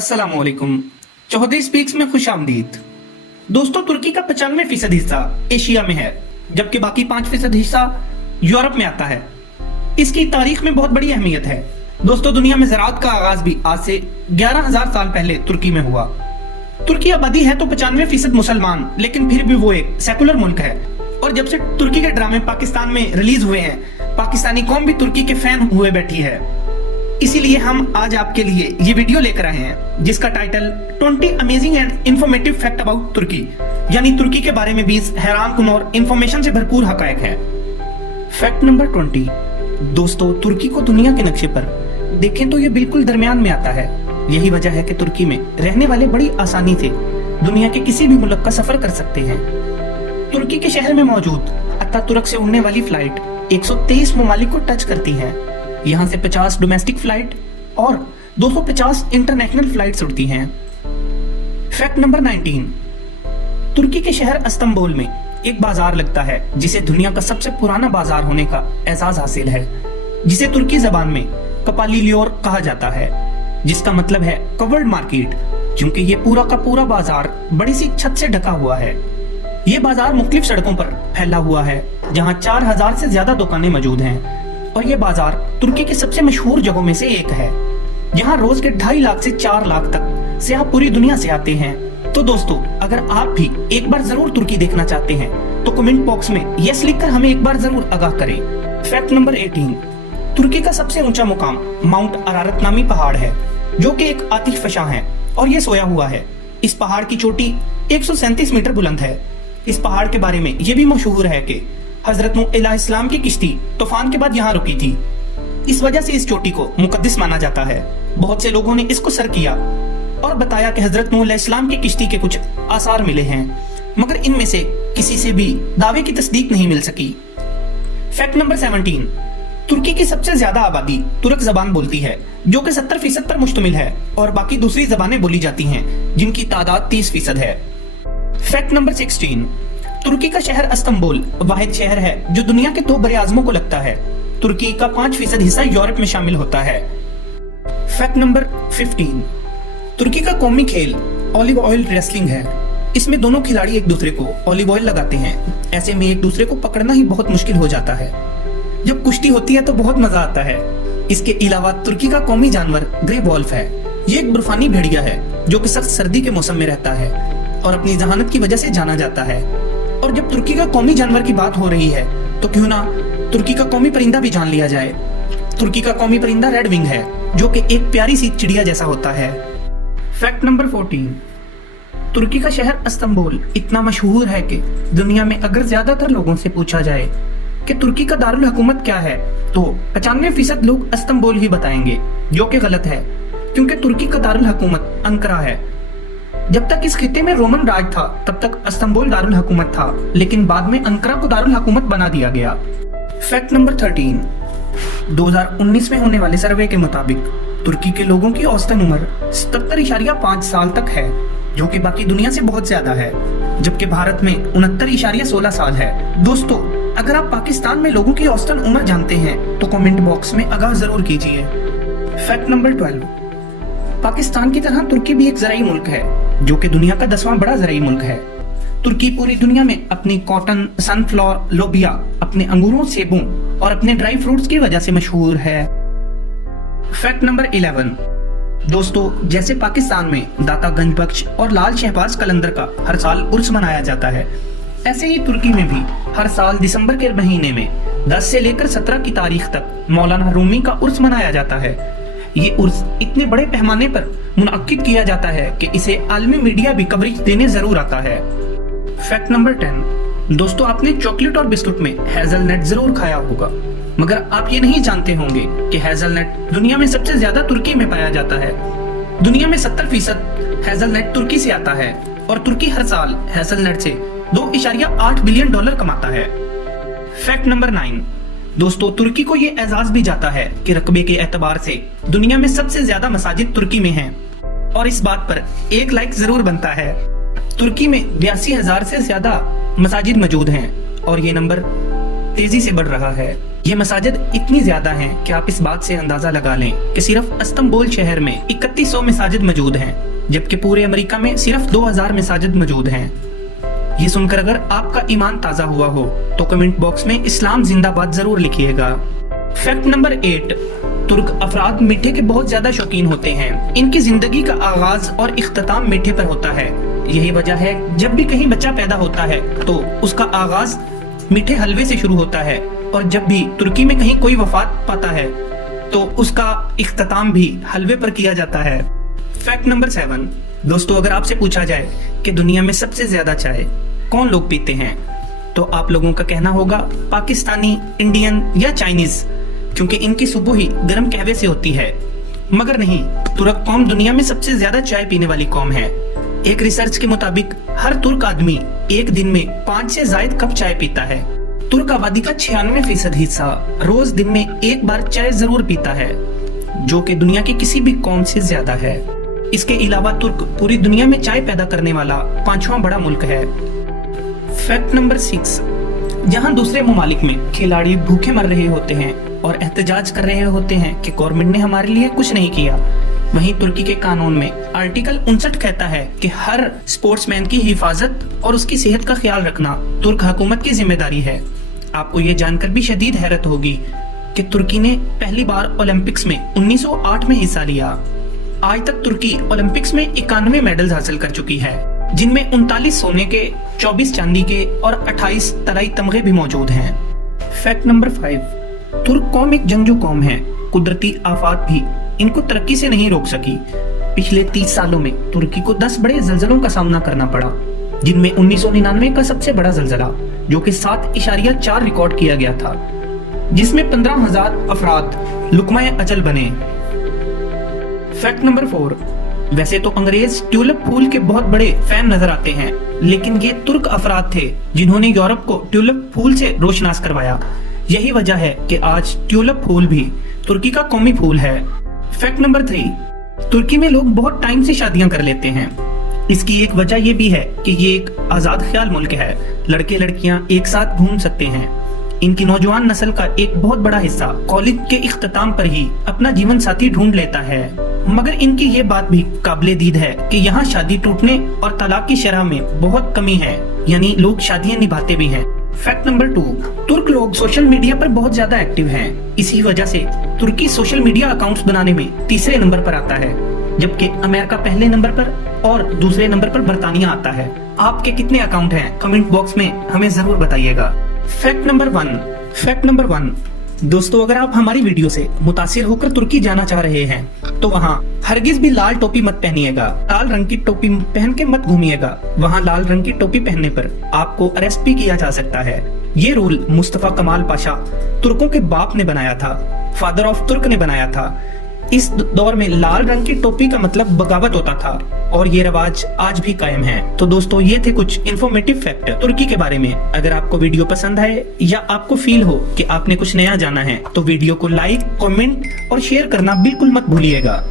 अस्सलामुअलैकुम। चौधरी स्पीक्स में खुश आमदीद। दोस्तों, तुर्की का 95% हिस्सा एशिया में है, जबकि बाकी 5% हिस्सा यूरोप में आता है। इसकी तारीख में बहुत बड़ी अहमियत है। दोस्तों, दुनिया में ज़राअत का आगाज भी आज से 11,000 साल पहले तुर्की में हुआ। तुर्की आबादी है तो 95% मुसलमान, लेकिन फिर भी वो एक सेकुलर मुल्क है। और जब से तुर्की के ड्रामे पाकिस्तान में रिलीज हुए हैं, पाकिस्तानी कौम भी तुर्की के फैन हुए बैठी है। इसीलिए हम आज आपके लिए ये वीडियो लेकर आए हैं, जिसका title 20 amazing and informative fact about Turkey, यानी तुर्की के बारे में 20 हैरानकुन और इन्फॉर्मेशन से भरपूर हकायक है। Fact number 20। दोस्तों, तुर्की को दुनिया के नक्शे पर देखें तो ये बिल्कुल दरमियान में आता है। यही वजह है कि तुर्की में रहने वाले बड़ी आसानी से दुनिया के किसी भी मुल्क का सफर कर सकते हैं। तुर्की के शहर में मौजूद अतातुर्क से उड़ने वाली फ्लाइट 123 ममालिक को टच करती है। यहाँ से 50 डोमेस्टिक फ्लाइट और 250 इंटरनेशनल फ्लाइट्स उड़ती हैं। Fact number 19। तुर्की के शहर इस्तांबुल में एक बाजार लगता है, जिसे दुनिया का सबसे पुराना बाजार होने का एजाज हासिल है, जिसे तुर्की जबान में कपालीलियोर कहा जाता है, जिसका मतलब है कवर्ड मार्केट, क्योंकि ये पूरा का पूरा बाजार बड़ी सी छत से ढका हुआ है। ये बाजार मुख्तलिफ सड़कों पर फैला हुआ है, जहाँ 4000 से ज्यादा दुकानें मौजूद हैं। और ये बाजार तुर्की की सबसे मशहूर जगहों में से एक है, जहाँ रोज के 2.5 लाख से 4 लाख तक सियाह पूरी दुनिया से आते हैं। तो दोस्तों, अगर आप भी एक बार जरूर तुर्की देखना चाहते हैं तो कमेंट बॉक्स में यस लिखकर हमें एक बार जरूर आगाह करें। Fact number 18। तुर्की का सबसे ऊंचा मुकाम माउंट अरारत नामी पहाड़ है, जो कि एक आतिशफशा है और ये सोया हुआ है। इस पहाड़ की चोटी 137 मीटर बुलंद है। इस पहाड़ के बारे में ये भी मशहूर है कि हजरत नूह अलैहिस्सलाम की किश्ती तूफान के बाद यहाँ रुकी थी। इस वजह से इस चोटी को मुकद्दस माना जाता है। बहुत से लोगों ने इसको सर किया और बताया कि हजरत नूह अलैहिस्सलाम की किश्ती के कुछ आसार मिले हैं, मगर इनमें से किसी से भी दावे की तस्दीक नहीं मिल सकी। Fact number 17। तुर्की की सबसे ज्यादा आबादी तुर्क जबान बोलती है, जो कि 70% पर मुश्तमिल है, और बाकी दूसरी जबानें बोली जाती हैं, जिनकी तादाद 30% है। Fact number 16। तुर्की का शहर इस्तांबुल वाहिद शहर है जो दुनिया के 2 बड़े आज़मों को लगता है। तुर्की का 5% हिस्सा यूरोप में शामिल होता है। Fact number 15। तुर्की का कौमी खेल ऑलिव ऑयल रेसलिंग है। इसमें दोनों खिलाड़ी एक दूसरे को ऑलिव ऑयल लगाते हैं। ऐसे में एक दूसरे को पकड़ना ही बहुत मुश्किल हो जाता है। जब कुश्ती होती है तो बहुत मजा आता है। इसके अलावा तुर्की का कौमी जानवर ग्रे वॉल्फ है। ये एक बर्फानी भेड़िया है जो कि सख्त सर्दी के मौसम में रहता है और अपनी जहानत की वजह से जाना जाता है। और जब तुर्की का कौमी जानवर की बात हो रही है तो क्यों ना तुर्की का कौमी परिंदा भी जान लिया जाए। तुर्की का कौमी परिंदा रेड विंग है, जो कि एक प्यारी सी चिड़िया जैसा होता है। Fact number 14। तुर्की का शहर इस्तांबुल इतना मशहूर है कि दुनिया में अगर ज्यादातर लोगों से पूछा जाए कि तुर्की का दारुल हुकूमत क्या है, तो 95% लोग इस्तांबुल ही बताएंगे, जो कि गलत है, क्योंकि तुर्की का दारुल हुकूमत अंकारा है। जब तक इस खित्ते में रोमन राज था तब तक इस्तांबुल दारुल हुकूमत था, लेकिन बाद में अंकारा को दारुल हुकूमत बना दिया गया। Fact number 13। 2019 में होने वाले सर्वे के मुताबिक तुर्की के लोगों की औसतन उम्र 77.5 साल तक है, जो कि बाकी दुनिया से बहुत ज्यादा है, जबकि भारत में 69.16 साल है। दोस्तों, अगर आप पाकिस्तान में लोगों की औसतन उम्र जानते हैं तो कमेंट बॉक्स में आगाह जरूर कीजिए। Fact number 12। पाकिस्तान की तरह तुर्की भी एक ज़राई मुल्क है, जो कि दुनिया का 10वां बड़ा ज़राई मुल्क है। तुर्की पूरी दुनिया में अपनी कॉटन, सनफ्लावर, लोबिया, अपने अंगूरों, सेबों और अपने ड्राई फ्रूट्स की वजह से मशहूर है। Fact number 11। दोस्तों, जैसे पाकिस्तान में दाता गंज बख्श और लाल शहबाज कलंदर का हर साल उर्स मनाया जाता है, ऐसे ही तुर्की में भी हर साल दिसंबर के महीने में 10 से लेकर 17 की तारीख तक मौलाना रूमी का उर्स मनाया जाता है। ये उर्स इतने बड़े पैमाने पर मुनअक्किद किया जाता है कि इसे आलमी मीडिया भी कवरेज देने जरूर आता है। Fact number 10। दोस्तों, आपने चॉकलेट और बिस्कुट में हेजलनट जरूर खाया होगा, मगर आप ये नहीं जानते होंगे कि हेजलनट दुनिया में सबसे ज्यादा तुर्की में पाया जाता है। दुनिया में 70% हेजलनट तुर्की से आता है और तुर्की हर साल हेजलनट से $2.8 बिलियन कमाता है। Fact number 9। दोस्तों, तुर्की को ये एजाज भी जाता है कि रकबे के एतबार से दुनिया में सबसे ज्यादा मसाजिद तुर्की में हैं, और इस बात पर एक लाइक जरूर बनता है। तुर्की में 82,000 से ज्यादा मसाजिद मौजूद हैं और ये नंबर तेजी से बढ़ रहा है। ये मसाजिद इतनी ज्यादा हैं कि आप इस बात से अंदाजा लगा लें कि सिर्फ इस्तांबुल शहर में 3100 मसाजिद मौजूद हैं, जबकि पूरे अमेरिका में सिर्फ 2000 मसाजिद मौजूद हैं। ये सुनकर अगर आपका ईमान ताजा हुआ हो तो कमेंट बॉक्स में इस्लाम जिंदाबाद जरूर लिखिएगा। फैक्ट नंबर 8, तुर्क अफराद मीठे के बहुत ज्यादा शौकीन होते हैं। इनकी जिंदगी का आगाज और इख्तिताम मीठे पर होता है। यही वजह है जब भी कहीं बच्चा पैदा होता है तो उसका आगाज मीठे हलवे से शुरू होता है, और जब भी तुर्की में कहीं कोई वफात पाता है तो उसका इख्तिताम भी हलवे पर किया जाता है। फैक्ट नंबर 7, दोस्तों अगर आपसे पूछा जाए कि दुनिया में सबसे ज्यादा चाय कौन लोग पीते हैं तो आप लोगों का कहना होगा पाकिस्तानी, इंडियन या चाइनीज, क्योंकि इनकी सुबह ही गर्म कहवे से होती है। मगर नहीं, तुर्क कौम दुनिया में सबसे ज्यादा चाय पीने वाली कौम है। एक रिसर्च के मुताबिक हर तुर्क आदमी एक दिन में 5 से ज्यादा कप चाय पीता है। तुर्क आबादी का 96% हिस्सा रोज दिन में एक बार चाय जरूर पीता है, जो कि दुनिया की किसी भी कौम से ज्यादा है। इसके अलावा तुर्क पूरी दुनिया में चाय पैदा करने वाला 5वां बड़ा मुल्क है। फैक्ट नंबर 6, जहां दूसरे ममालिक में खिलाड़ी भूखे मर रहे होते हैं और एहतजाज कर रहे होते हैं कि गवर्नमेंट ने हमारे लिए कुछ नहीं किया, वहीं तुर्की के कानून में आर्टिकल 59 कहता है कि हर स्पोर्ट्समैन की हिफाजत और उसकी सेहत का ख्याल रखना तुर्क हुकूमत की जिम्मेदारी है। आपको ये जानकर भी शदीद हैरत होगी कि तुर्की ने पहली बार ओलंपिक्स में 1908 में हिस्सा लिया। आज तक तुर्की ओलंपिक्स में 91 मेडल्स हासिल कर चुकी है, जिनमें 39 सोने के, 24 चांदी के और 28 तराई तमगे भी मौजूद हैं। फैक्ट नंबर 5, तुर्क कौम एक जंगजू कौम है। कुदरती आफात भी इनको तरक्की से नहीं रोक सकी। पिछले 30 सालों में तुर्की को 10 बड़े जल्जलों का सामना करना पड़ा, जिनमें 1999 का सबसे बड़ा जल्जला जो कि 7.4 रिकॉर्ड किया गया था, जिसमें 15,000 अफराद लुकमाए अचल बने। फैक्ट नंबर 4, वैसे तो अंग्रेज ट्यूलिप फूल के बहुत बड़े फैन नजर आते हैं, लेकिन ये तुर्क अफराद थे जिन्होंने यूरोप को ट्यूलिप फूल से रोशनास करवाया। यही वजह है कि आज ट्यूलिप फूल भी तुर्की का कौमी फूल है। फैक्ट नंबर 3, तुर्की में लोग बहुत टाइम से शादियां कर लेते हैं। इसकी एक वजह यह भी है कि ये एक आजाद ख्याल मुल्क है। लड़के लड़कियां एक साथ घूम सकते हैं। इनकी नौजवान नस्ल का एक बहुत बड़ा हिस्सा कॉलेज के इख्तिताम पर ही अपना जीवन साथी ढूंढ लेता है। मगर इनकी ये बात भी काबिले दीद है कि यहाँ शादी टूटने और तलाक की शरह में बहुत कमी है, यानी लोग शादियां निभाते भी हैं। फैक्ट नंबर 2, तुर्क लोग सोशल मीडिया पर बहुत ज्यादा एक्टिव हैं। इसी वजह से तुर्की सोशल मीडिया अकाउंट्स बनाने में तीसरे नंबर पर आता है, जबकि अमेरिका पहले नंबर पर और दूसरे नंबर पर बर्तानिया आता है। आपके कितने अकाउंट हैं कमेंट बॉक्स में हमें जरूर बताइएगा। फैक्ट नंबर 1, दोस्तों अगर आप हमारी वीडियो से मुतासिर होकर तुर्की जाना चाह रहे हैं तो वहाँ हरगिज भी लाल टोपी मत पहनिएगा। लाल रंग की टोपी पहन के मत घूमिएगा। वहाँ लाल रंग की टोपी पहनने पर आपको अरेस्ट भी किया जा सकता है। ये रूल मुस्तफा कमाल पाशा तुर्कों के बाप ने बनाया था, फादर ऑफ तुर्क ने बनाया था। इस दौर में लाल रंग की टोपी का मतलब बगावत होता था और ये रिवाज आज भी कायम है। तो दोस्तों ये थे कुछ इंफॉर्मेटिव फैक्ट तुर्की के बारे में। अगर आपको वीडियो पसंद आए या आपको फील हो कि आपने कुछ नया जाना है तो वीडियो को लाइक, कमेंट और शेयर करना बिल्कुल मत भूलिएगा।